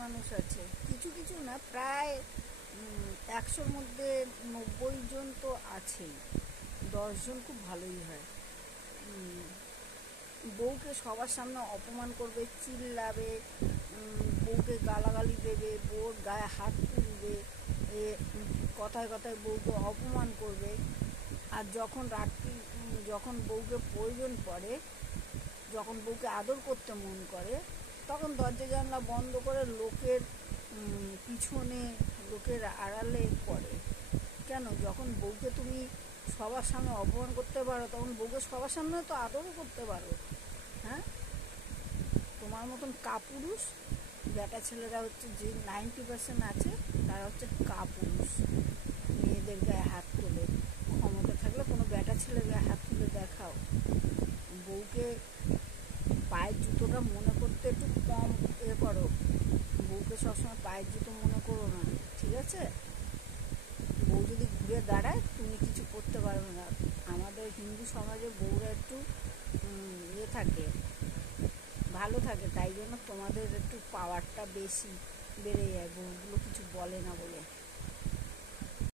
মানুষ আছে, কিছু কিছু না, প্রায় 100-র মধ্যে 90 জন তো আছেই, 10 জন খুব ভালোই হয়। বউকে সবার সামনে অপমান করবে, চিল্লাবে, বউকে গালাগালি দেবে, বউর গায়ে হাত তুলবে, কথায় কথায় বউকে অপমান করবে। আর যখন বউকে প্রয়োজন পড়ে, যখন বউকে আদর করতে মন করে, তখন দরজা জানলা বন্ধ করে লোকের পিছনে, লোকের আড়ালে করে। কেন? যখন বউকে তুমি সবার সামনে অপমান করতে পারো, তখন বউকে সবার সামনে তো আদরও করতে পারো। হ্যাঁ, তোমার মতন কাপুরুষ বেটা ছেলেরা হচ্ছে, যে 90% আছে তারা হচ্ছে কাপুরুষ, মেয়েদের গায়ে হাত তোলে। ক্ষমতা থাকলে কোনো বেটা ছেলের গায়ে হাত তুলে দেখাও। বউকে পায়ের জুতোটা মনে করতে একটু কম করো, বউকে সবসময় পায়ের জুতো মনে করো না, ঠিক আছে? বউ যদি ঘুরে দাঁড়ায় তুমি কিছু করতে পারবে না। আমাদের হিন্দু সমাজে বউরা একটু থাকে, ভালো থাকে, তাই জন্য তোমাদের একটু পাওয়ারটা বেশি বেড়ে যায়, বউগুলো কিছু বলে না বলে।